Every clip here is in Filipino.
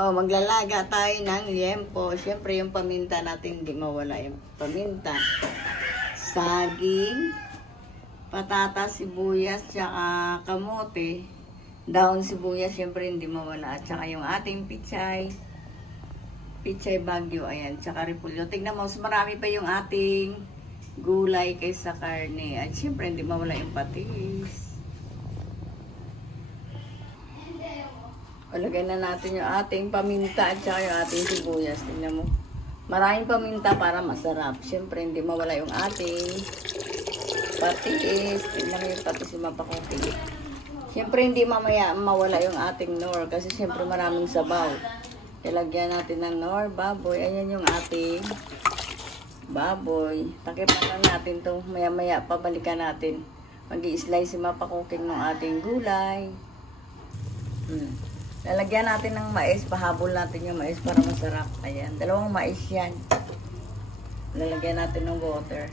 Oh, maglalaga tayo ng liempo. Siyempre, yung paminta natin, hindi mawala yung paminta. Saging, patatas, sibuyas, tsaka kamote. Daon sibuyas, siyempre, hindi mawala. At tsaka yung ating pichay. Pichay Baguio, ayan. Tsaka repulyo. Tignan mo, mas marami pa yung ating gulay kaysa karne. At siyempre, hindi mawala yung patis. Palagay na natin yung ating paminta at saka yung ating sibuyas. Tingnan mo. Maraming paminta para masarap. Siyempre, hindi mawala yung ating patis. Tingnan mo yung patis yung mapakuti. Siyempre, hindi mamaya mawala yung ating nor. Kasi siyempre, maraming sabaw. Ilagyan natin ng nor, baboy. Ayan yung ating baboy. Takipan lang natin to. Maya-maya, pabalikan natin. Mag-i-slice yung mapakuking ng ating gulay. Lalagyan natin ng mais, pahabol natin yung mais para masarap. Ayan, dalawang mais yan. Lalagyan natin ng water.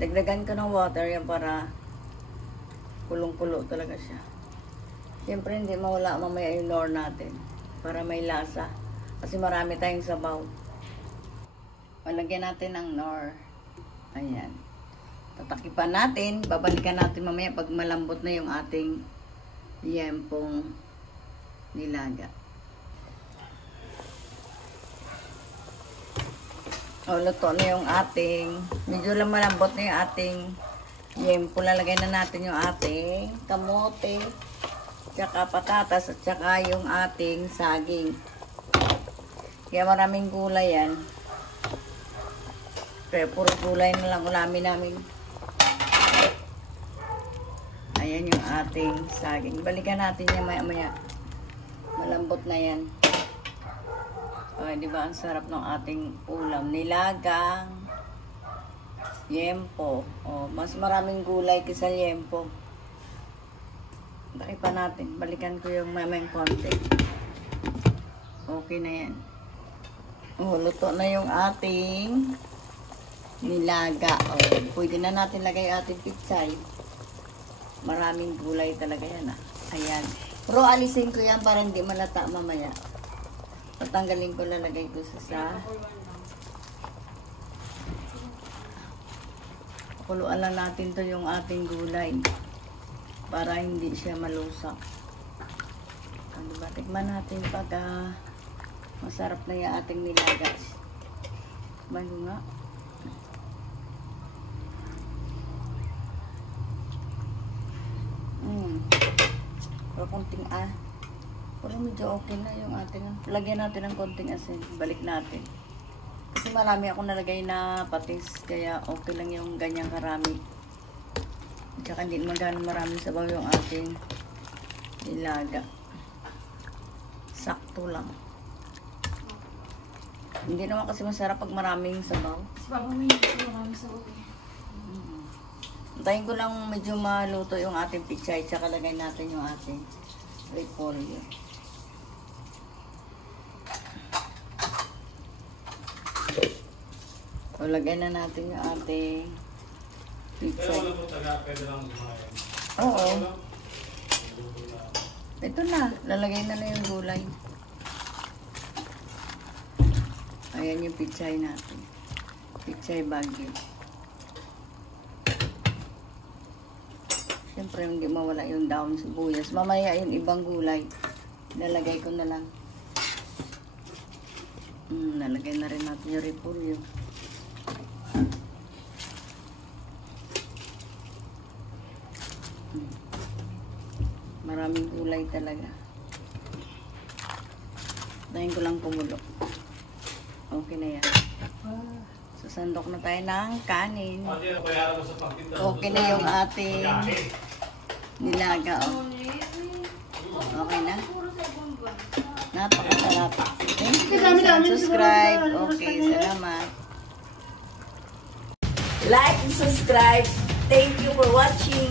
Dagdagan ko ng water yan para kulong-kulo talaga siya. Siyempre hindi mawala mamaya yung nor natin para may lasa. Kasi marami tayong sabaw. Lalagyan natin ng nor. Ayan. Tatakipan natin, babalikan natin mamaya pag malambot na yung ating liempong nilaga. O, luto na yung ating, medyo lang malambot na yung ating liempo. Lalagay na natin yung ating kamote, tsaka patatas, at tsaka yung ating saging. Kaya maraming gulay yan. Pero puro gulay na lang ulamin namin. Ayan yung ating saging. Balikan natin yan maya-maya. Malambot na yan. Okay, di ba ang sarap ng ating ulam? Nilagang liempo. Oh, mas maraming gulay kaysa liempo. Balik pa natin. Balikan ko yung mamayang konti. Okay na yan. Oh, luto na yung ating nilaga. Oh, pwede na natin lagay ating pichay. Maraming gulay talaga yan. Ayan. Pero alisin ko yan para hindi malata mamaya. Tatanggalin ko, lalagay ko sa kuluan lang natin to yung ating gulay para hindi siya malusak. Ano ba? Tikman natin pag masarap na yung ating nilaga. Bago nga. Pero konting pero medyo okay na yung ating. Lagyan natin ng konting asin. Balik natin. Kasi marami ako nalagay na patis. Kaya okay lang yung ganyang karami. Tsaka hindi naman maraming sabaw yung ating nilaga. Sakto lang. Hindi naman kasi masarap pag maraming sabaw. Kasi pag maraming sabaw. Antayin ko lang medyo maluto yung ating pichay, tsaka lagay natin yung ating repolyo. So, lagay na natin yung ating pichay. Oo. Ito na, lalagay na yung gulay. Ayan yung pichay natin. Pichay Baguio. Siyempre, hindi mawala yung daon sibuyas. Mamaya yung ibang gulay. Nalagay ko na lang. Nalagay na rin natin yung repolyo. Maraming gulay talaga. Dahin ko lang kumulo. Okay na yan. Sandok na tayo ng kanin. Okay na yung ating nilaga. Oh. Okay na. Napakasarap. Thank you. Subscribe. Okay, salamat. Like and subscribe. Thank you for watching.